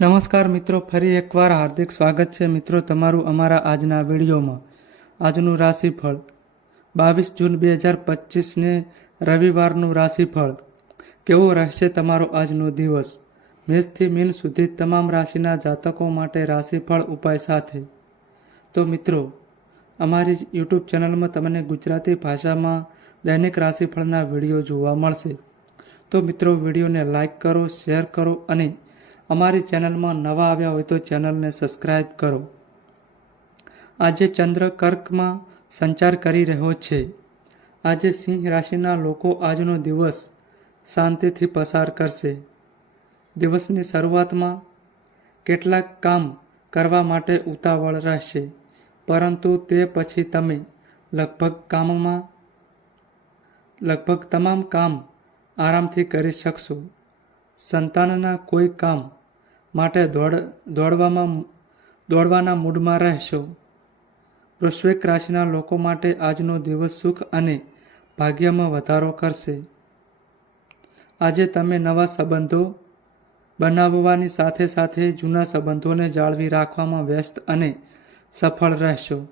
નમસ્કાર મિત્રો, ફરી એકવાર હાર્દિક સ્વાગત છે મિત્રો તમારું અમારા આજના વિડીયોમાં. આજનું રાશિફળ બાવીસ જૂન બે હજાર પચીસને રવિવારનું રાશિફળ. કેવો રહેશે તમારો આજનો દિવસ? મેષથી મીન સુધી તમામ રાશિના જાતકો માટે રાશિફળ ઉપાય સાથે. તો મિત્રો, અમારી યુટ્યુબ ચેનલમાં તમને ગુજરાતી ભાષામાં દૈનિક રાશિફળના વીડિયો જોવા મળશે. તો મિત્રો, વિડીયોને લાઇક કરો, શેર કરો અને અમારી ચેનલમાં નવા આવ્યા હોય તો ચેનલને સબસ્ક્રાઈબ કરો. આજે ચંદ્ર કર્કમાં સંચાર કરી રહ્યો છે. આજે સિંહ રાશિના લોકો આજનો દિવસ શાંતિથી પસાર કરશે. દિવસની શરૂઆતમાં કેટલાક કામ કરવા માટે ઉતાવળ રહેશે, પરંતુ તે પછી તમે લગભગ કામમાં, લગભગ તમામ કામ આરામથી કરી શકશો. સંતાનના કોઈ કામ માટે દોડ, દોડવામાં, દોડવાના મૂડમાં રહેશો. વૃશ્વિક રાશિના લોકો માટે આજનો દિવસ સુખ અને ભાગ્યમાં વધારો કરશે. આજે તમે નવા સંબંધો બનાવવાની સાથે સાથે જૂના સંબંધોને જાળવી રાખવામાં વ્યસ્ત અને સફળ રહેશો.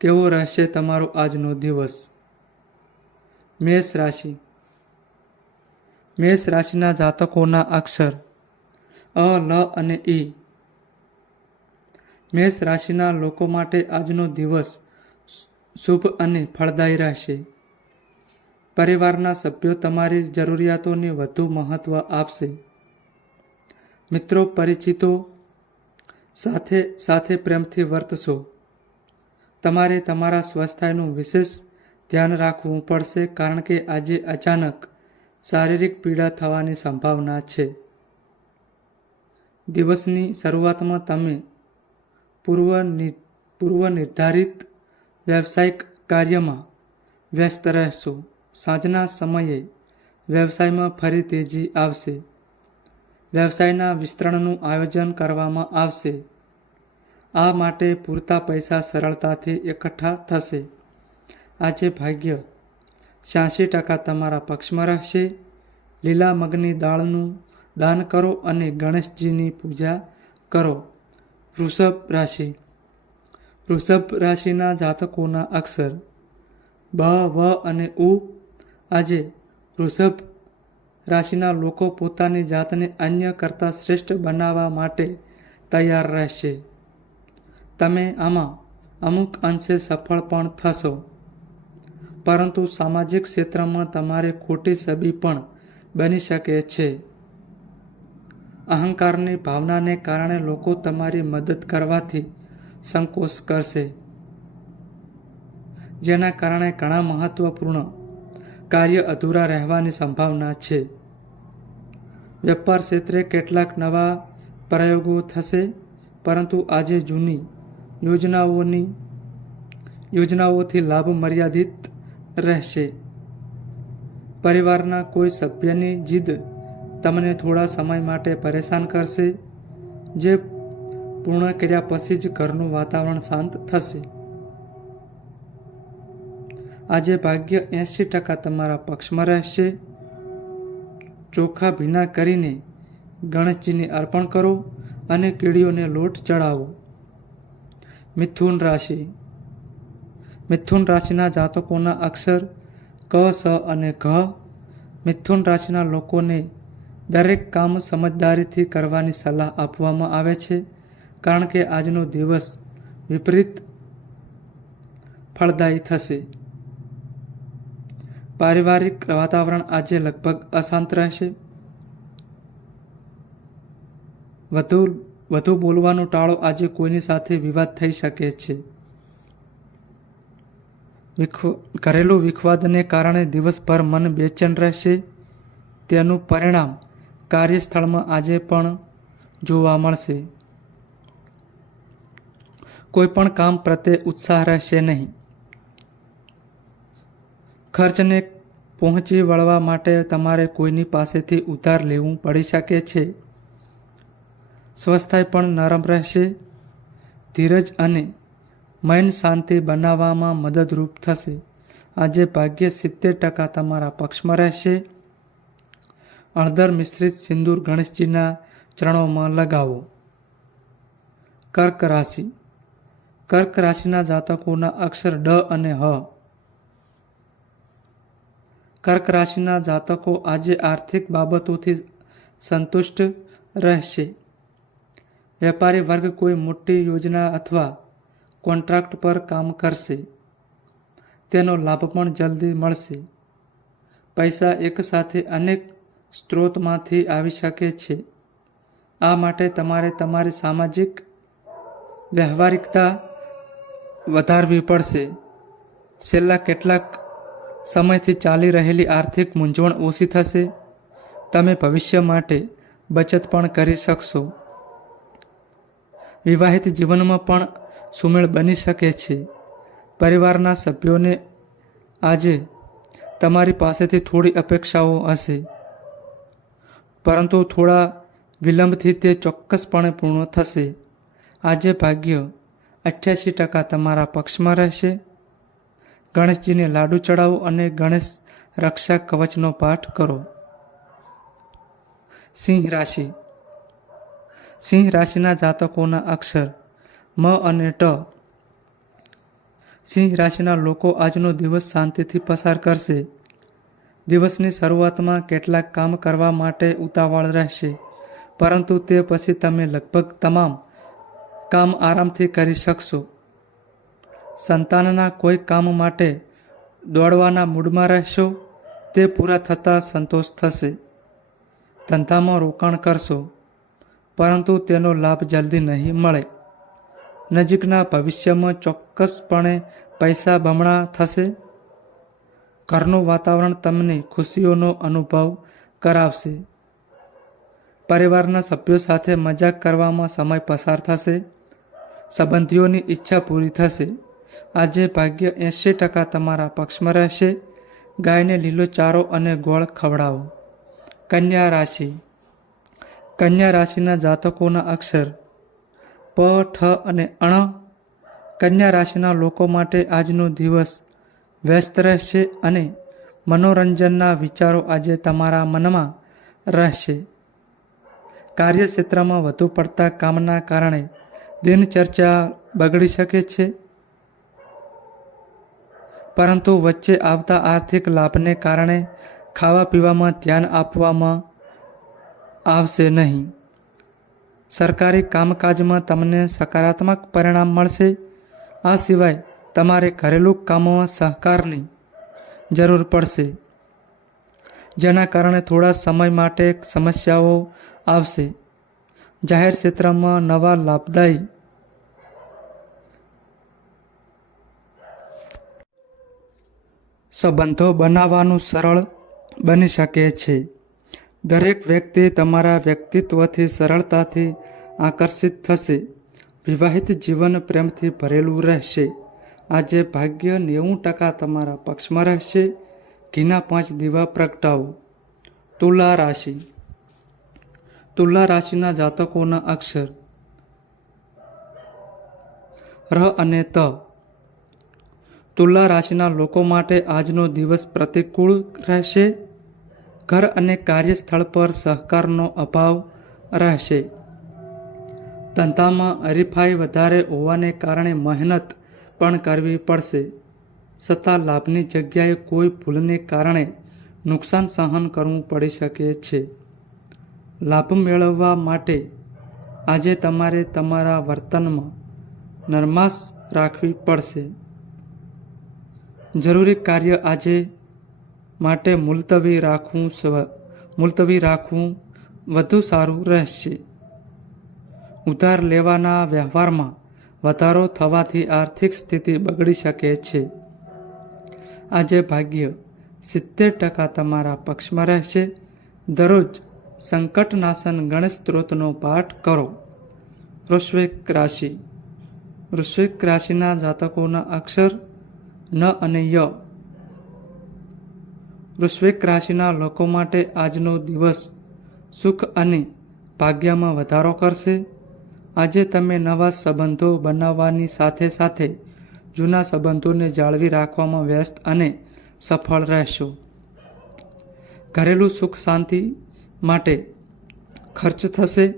કેવો રહેશે તમારો આજનો દિવસ? મેષ રાશિ. મેષ રાશિના જાતકોના અક્ષર. અ લ અને ઈ મેષ રાશિના લોકો માટે આજનો દિવસ શુભ અને ફળદાયી રહેશે. પરિવારના સભ્યો તમારી જરૂરિયાતોને વધુ મહત્ત્વ આપશે. મિત્રો, પરિચિતો સાથે સાથે પ્રેમથી વર્તશો. તમારે તમારા સ્વાસ્થ્યનું વિશેષ ધ્યાન રાખવું પડશે કારણ કે આજે અચાનક શારીરિક પીડા થવાની સંભાવના છે. દિવસની શરૂઆતમાં તમે પૂર્વ પૂર્વ નિર્ધારિત વ્યવસાયિક કાર્યમાં વ્યસ્ત રહેશો. સાંજના સમયે વ્યવસાયમાં ફરી તેજી આવશે. વ્યવસાયના વિસ્તરણનું આયોજન કરવામાં આવશે. આ માટે પૂરતા પૈસા સરળતાથી એકઠા થશે. આજે ભાગ્ય છ્યાસી ટકા તમારા પક્ષમાં રહેશે. લીલા મગની દાળનું દાન કરો અને ગણેશજીની પૂજા કરો. વૃષભ રાશિ. વૃષભ રાશિના જાતકોના અક્ષર બ, વ અને ઉ. આજે વૃષભ રાશિના લોકો પોતાની જાતને અન્ય કરતાં શ્રેષ્ઠ બનાવવા માટે તૈયાર રહેશે. તમે આમાં અમુક અંશે સફળ પણ થશો. પરંતુ સામાજિક ક્ષેત્રમાં તમારે ખોટી સભી પણ બની શકે છે. અહંકારની ભાવનાને કારણે લોકો તમારી મદદ કરવાથી સંકોચ કરશે. જેના કારણે ઘણા મહત્વપૂર્ણ કાર્ય અધૂરા રહેવાની સંભાવના છે. વેપાર ક્ષેત્રે કેટલાક નવા પ્રયોગો થશે, પરંતુ આજે જૂની યોજનાઓની યોજનાઓથી લાભ મર્યાદિત રહેશે. પરિવારના કોઈ સભ્યની જીદ તમને થોડા સમય માટે પરેશાન કરશે, જે પૂર્ણ કર્યા પછી જ ઘરનું વાતાવરણ શાંત થશે. આજે ભાગ્ય એંશી ટકા તમારા પક્ષમાં રહેશે. ચોખા ભીના કરીને ગણેશજીને અર્પણ કરો અને કીડીઓને લોટ ચડાવો. મિથુન રાશિ. મિથુન રાશિના જાતકોના અક્ષર ક, સ અને ઘ. મિથુન રાશિના લોકોને દરેક કામ સમજદારીથી કરવાની સલાહ આપવામાં આવે છે, કારણ કે આજનો દિવસ વિપરીત ફળદાયી થશે. પારિવારિક વાતાવરણ આજે લગભગ અશાંત રહેશે. વધુ વધુ બોલવાનો ટાળો આજે કોઈની સાથે વિવાદ થઈ શકે છે. ઘરેલું વિખવાદને કારણે દિવસભર મન બેચેન રહેશે. તેનું પરિણામ કાર્યસ્થળમાં આજે પણ જોવા મળશે. કોઈ પણ કામ પ્રત્યે ઉત્સાહ રહેશે નહીં. ખર્ચને પહોંચી વળવા માટે તમારે કોઈની પાસેથી ઉધાર લેવું પડી શકે છે. સ્વસ્થાય પણ નરમ રહેશે. ધીરજ અને મન શાંતિ બનાવવામાં મદદરૂપ થશે. આજે ભાગ્ય સિત્તેર ટકા તમારા પક્ષમાં રહેશે. હળદર મિશ્રિત સિંદૂર ગણેશજીના ચરણોમાં લગાવો. કર્ક રાશિ. કર્ક રાશિના જાતકોના અક્ષર ડ અને હ. કર્ક રાશિના જાતકો આજે આર્થિક બાબતોથી સંતુષ્ટ રહેશે. વેપારી વર્ગ કોઈ મોટી યોજના અથવા કોન્ટ્રાક્ટ પર કામ કરશે. તેનો લાભ પણ જલ્દી મળશે. પૈસા એકસાથે અનેક સ્ત્રોતમાંથી આવી શકે છે. આ માટે તમારે તમારી સામાજિક વ્યવહારિકતા વધારવી પડશે. છેલ્લા કેટલાક સમયથી ચાલી રહેલી આર્થિક મૂંઝવણ ઓછી થશે. તમે ભવિષ્ય માટે બચત પણ કરી શકશો. વિવાહિત જીવનમાં પણ સુમેળ બની શકે છે. પરિવારના સભ્યોને આજે તમારી પાસેથી થોડી અપેક્ષાઓ હશે. પરંતુ થોડા વિલંબથી તે ચોક્કસપણે પૂર્ણ થશે. આજે ભાગ્ય અઠ્યાસી ટકા તમારા પક્ષમાં રહેશે. ગણેશજીને લાડુ ચડાવો અને ગણેશ રક્ષા કવચનો પાઠ કરો. સિંહ રાશિ. સિંહ રાશિના જાતકોના અક્ષર મ અને ટ. સિંહ રાશિના લોકો આજનો દિવસ શાંતિથી પસાર કરશે. દિવસની શરૂઆતમાં કેટલાક કામ કરવા માટે ઉતાવળ રહેશે. પરંતુ તે પછી તમે લગભગ તમામ કામ આરામથી કરી શકશો. સંતાનના કોઈ કામ માટે દોડવાના મૂડમાં રહેશો, તે પૂરા થતાં સંતોષ થશે. ધંધામાં રોકાણ કરશો, પરંતુ તેનો લાભ જલ્દી નહીં મળે. નજીકના ભવિષ્યમાં ચોક્કસપણે પૈસા બમણા થશે. ઘરનું વાતાવરણ તમને ખુશીઓનો અનુભવ કરાવશે. પરિવારના સભ્યો સાથે મજાક કરવામાં સમય પસાર થશે. સંબંધીઓની ઈચ્છા પૂરી થશે. આજે ભાગ્ય એંશી ટકા તમારા પક્ષમાં રહેશે. ગાયને લીલો ચારો અને ગોળ ખવડાવો. કન્યા રાશિ. કન્યા રાશિના જાતકોના અક્ષર. પ, ઠ અને અણ. કન્યા રાશિના લોકો માટે આજનો દિવસ વ્યસ્ત રહેશે અને મનોરંજનના વિચારો આજે તમારા મનમાં રહેશે. કાર્યક્ષેત્રમાં વધુ પડતા કામના કારણે દિનચર્ચા બગડી શકે છે. પરંતુ વચ્ચે આવતા આર્થિક લાભને કારણે ખાવા પીવામાં ધ્યાન આપવામાં આવશે નહીં. સરકારી કામકાજમાં તમને સકારાત્મક પરિણામ મળશે. આ સિવાય તમારે ઘરેલું કામોમાં સહકારની જરૂર પડશે, જેના કારણે થોડા સમય માટે સમસ્યાઓ આવશે. જાહેર ક્ષેત્રમાં નવા લાભદાયી સંબંધો બનાવવાનું સરળ બની શકે છે. દરેક વ્યક્તિ તમારા વ્યક્તિત્વથી સરળતાથી આકર્ષિત થશે. વિવાહિત જીવન પ્રેમથી ભરેલું રહેશે. આજે ભાગ્ય નેવું ટકા તમારા પક્ષમાં રહેશે. ઘીના પાંચ દીવા પ્રગટાવો. તુલા રાશિ. તુલા રાશિના જાતકોના અક્ષર. ર અને ત. તુલા રાશિના લોકો માટે આજનો દિવસ પ્રતિકૂળ રહેશે. ઘર અને કાર્યસ્થળ પર સહકારનો અભાવ રહેશે. ધંધામાં હરીફાઈ વધારે હોવાને કારણે મહેનત પણ કરવી પડશે. છતાં લાભની જગ્યાએ કોઈ ભૂલને કારણે નુકસાન સહન કરવું પડી શકે છે. લાભ મેળવવા માટે આજે તમારે તમારા વર્તનમાં નરમાશ રાખવી પડશે. જરૂરી કાર્ય આજે માટે મુલતવી રાખવું સ્વ- મુલતવી રાખવું વધુ સારું રહેશે. ઉધાર લેવાના વ્યવહારમાં વધારો થવાથી આર્થિક સ્થિતિ બગડી શકે છે. આજે ભાગ્ય સિત્તેર ટકા તમારા પક્ષમાં રહેશે. દરરોજ સંકટનાશન ગણેશ સ્ત્રોતનો પાઠ કરો. વૃશ્વિક રાશિ. વૃશ્વિક રાશિના જાતકોના અક્ષર ન અને ય. વૃશ્વિક રાશિના લોકો માટે આજનો દિવસ સુખ અને ભાગ્યમાં વધારો કરશે. આજે તમે નવા સંબંધો બનાવવાની સાથે સાથે જૂના સંબંધોને જાળવી રાખવામાં વ્યસ્ત અને સફળ રહેશો. ઘરેલું સુખ શાંતિ માટે ખર્ચ થશે.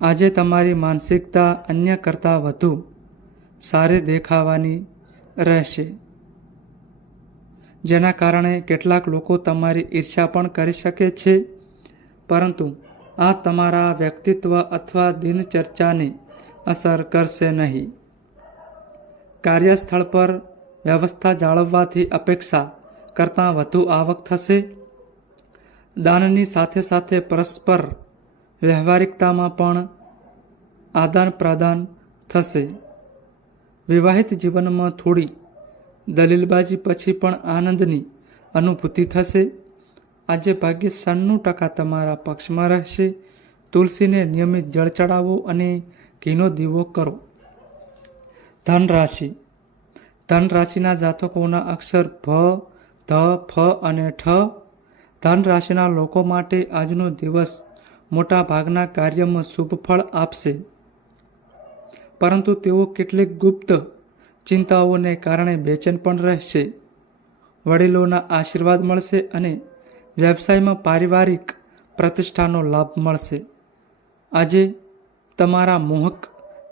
આજે તમારી માનસિકતા અન્ય કરતાં વધુ સારી દેખાવાની રહેશે. જેના કારણે કેટલાક લોકો તમારી ઈર્ષા પણ કરી શકે છે. પરંતુ આ તમારા વ્યક્તિત્વ અથવા દિનચર્ચાને અસર કરશે નહીં. કાર્યસ્થળ પર વ્યવસ્થા જાળવવાથી અપેક્ષા કરતાં વધુ આવક થશે. દાનની સાથે સાથે પરસ્પર વ્યવહારિકતામાં પણ આદાન પ્રદાન થશે. વિવાહિત જીવનમાં થોડી દલીલબાજી પછી પણ આનંદની અનુભૂતિ થશે. આજે ભાગ્ય સન્નું ટકા તમારા પક્ષમાં રહેશે. તુલસીને નિયમિત જળ ચડાવો અને ઘીનો દીવો કરો. ધન રાશિ ધન રાશિના જાતકોના અક્ષર ભ, ધ, ફ અને ઠ. ધન રાશિના લોકો માટે આજનો દિવસ મોટા ભાગના કાર્યમાં શુભ ફળ આપશે. પરંતુ તેઓ કેટલીક ગુપ્ત ચિંતાઓને કારણે બેચેન પણ રહેશે. વડીલોના આશીર્વાદ મળશે અને વ્યવસાયમાં પારિવારિક પ્રતિષ્ઠાનો લાભ મળશે. આજે તમારા મોહક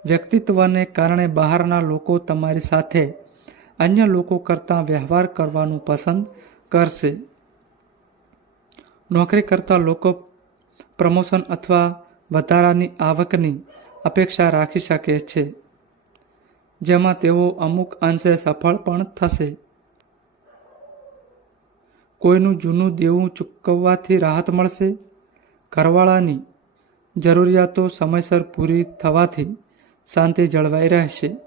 વ્યક્તિત્વને કારણે બહારના લોકો તમારી સાથે અન્ય લોકો કરતાં વ્યવહાર કરવાનું પસંદ કરશે. નોકરી કરતા લોકો પ્રમોશન અથવા વધારાની આવકની અપેક્ષા રાખી શકે છે, જેમાં તેઓ અમુક અંશે સફળ પણ થશે. કોઈનું જૂનું દેવું ચૂકવવાથી રાહત મળશે? ઘરવાળાની જરૂરિયાતો સમયસર પૂરી થવાથી શાંતિ જળવાઈ રહેશે.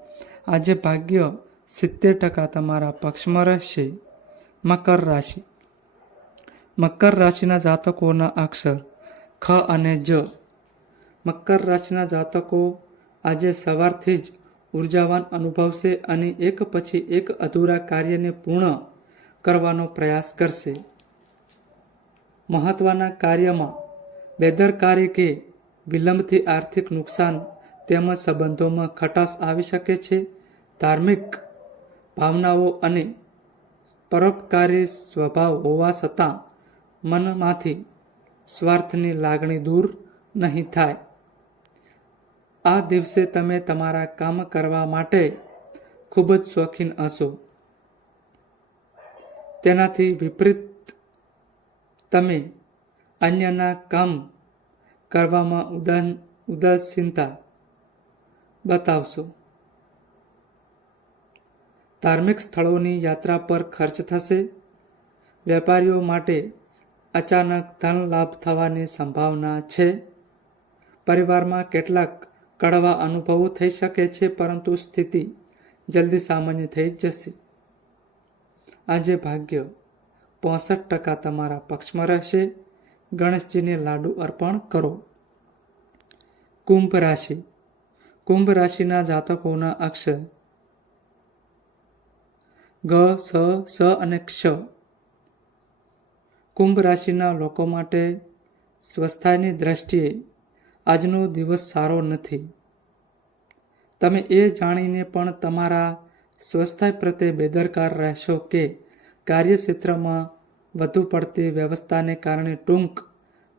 આજે ભાગ્ય સિત્તેર ટકા તમારા પક્ષમાં રહેશે. મકર રાશિ. મકર રાશિના જાતકોના અક્ષર ખ અને જ. મકર રાશિના જાતકો આજે સવારથી જ ઉર્જાવાન અનુભવશે અને એક પછી એક અધૂરા કાર્યને પૂર્ણ કરવાનો પ્રયાસ કરશે. મહત્વના કાર્યમાં બેદરકારી કે વિલંબથી આર્થિક નુકસાન તેમજ સંબંધોમાં ખટાશ આવી શકે છે. ધાર્મિક ભાવનાઓ અને પરોપકારી સ્વભાવ હોવા છતાં મનમાંથી સ્વાર્થની લાગણી દૂર નહીં થાય. આ દિવસે તમે તમારા કામ કરવા માટે ખૂબ જ શોખીન હશો. તેનાથી વિપરીત તમે અન્યના કામ કરવામાં ઉદાન, ઉદાસીનતા બતાવશો. ધાર્મિક સ્થળોની યાત્રા પર ખર્ચ થશે. વેપારીઓ માટે અચાનક ધન લાભ થવાની સંભાવના છે. પરિવારમાં કેટલાક કડવા અનુભવો થઈ શકે છે, પરંતુ સ્થિતિ જલ્દી સામાન્ય થઈ જશે. આજે ભાગ્ય પોસઠ ટકા તમારા પક્ષમાં રહેશે. ગણેશજીને લાડુ અર્પણ કરો. કુંભ રાશિ. કુંભ રાશિના જાતકોના અક્ષર ગ, સ સ અને ક્ષ. કુંભ રાશિના લોકો માટે સ્વસ્થાની દ્રષ્ટિએ આજનો દિવસ સારો નથી. તમે એ જાણીને પણ તમારા સ્વસ્થાય પ્રત્યે બેદરકાર રહેશો કે કાર્યક્ષેત્રમાં વધુ પડતી વ્યવસ્થાને કારણે ટૂંક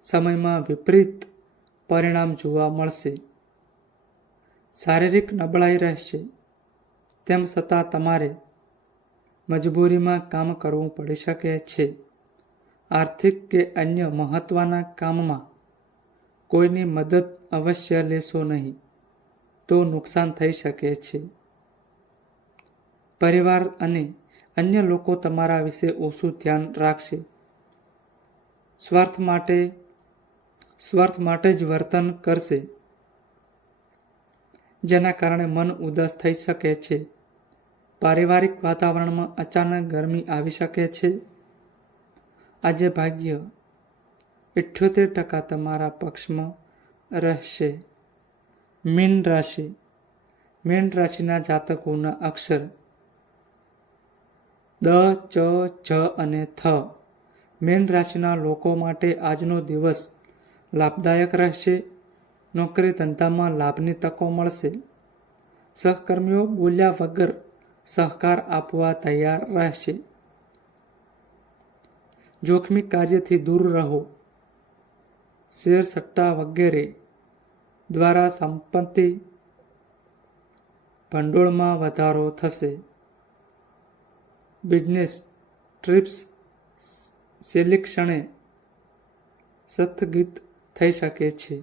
સમયમાં વિપરીત પરિણામ જોવા મળશે. શારીરિક નબળાઈ રહેશે, તેમ છતાં તમારે મજબૂરીમાં કામ કરવું પડી શકે છે. આર્થિક કે અન્ય મહત્ત્વના કામમાં કોઈની મદદ અવશ્ય લેશો નહીં, તો નુકસાન થઈ શકે છે. પરિવાર અને અન્ય લોકો તમારા વિશે ઓછું ધ્યાન રાખશે. સ્વાર્થ માટે સ્વાર્થ માટે જ વર્તન કરશે, જેના કારણે મન ઉદાસ થઈ શકે છે. પારિવારિક વાતાવરણમાં અચાનક ગરમી આવી શકે છે. આજે ભાગ્ય ઇઠ્યોતેર ટકા તમારા પક્ષમાં રહેશે. મીન રાશિ. મીન રાશિના જાતકોના અક્ષર દ, ચ જ અને થ. મેન રાશિના લોકો માટે આજનો દિવસ લાભદાયક રહેશે. નોકરી ધંધામાં લાભની તકો મળશે. સહકર્મીઓ બોલ્યા વગર સહકાર આપવા તૈયાર રહેશે. જોખમી કાર્યથી દૂર રહો. શેર સટ્ટા વગેરે દ્વારા સંપત્તિ ભંડોળમાં વધારો થશે. બિઝનેસ ટ્રીપ્સ સિલેક્શને સ્થગિત થઈ શકે છે.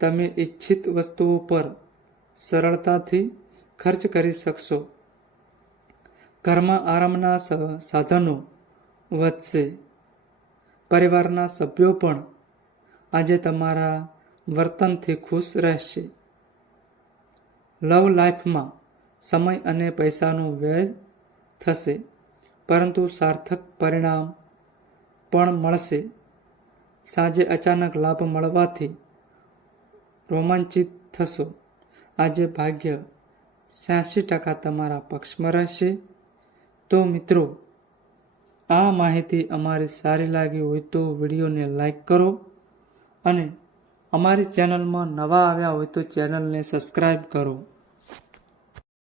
તમે ઈચ્છિત વસ્તુઓ પર સરળતાથી ખર્ચ કરી શકશો. ઘરમાં આરામના સાધનો વધશે. પરિવારના સભ્યો પણ આજે તમારા વર્તનથી ખુશ રહેશે. લવ લાઈફમાં સમય અને પૈસાનો વ્યય થશે, પરંતુ સાર્થક પરિણામ પણ મળશે. સાંજે અચાનક લાભ મળવાથી રોમાંચિત થશો. આજે ભાગ્ય છ્યાસી ટકા તમારા પક્ષમાં રહેશે. તો મિત્રો, આ માહિતી અમારી સારી લાગી હોય તો વિડીયોને લાઈક કરો અને અમારી ચેનલમાં નવા આવ્યા હોય તો ચેનલને સબસ્ક્રાઈબ કરો.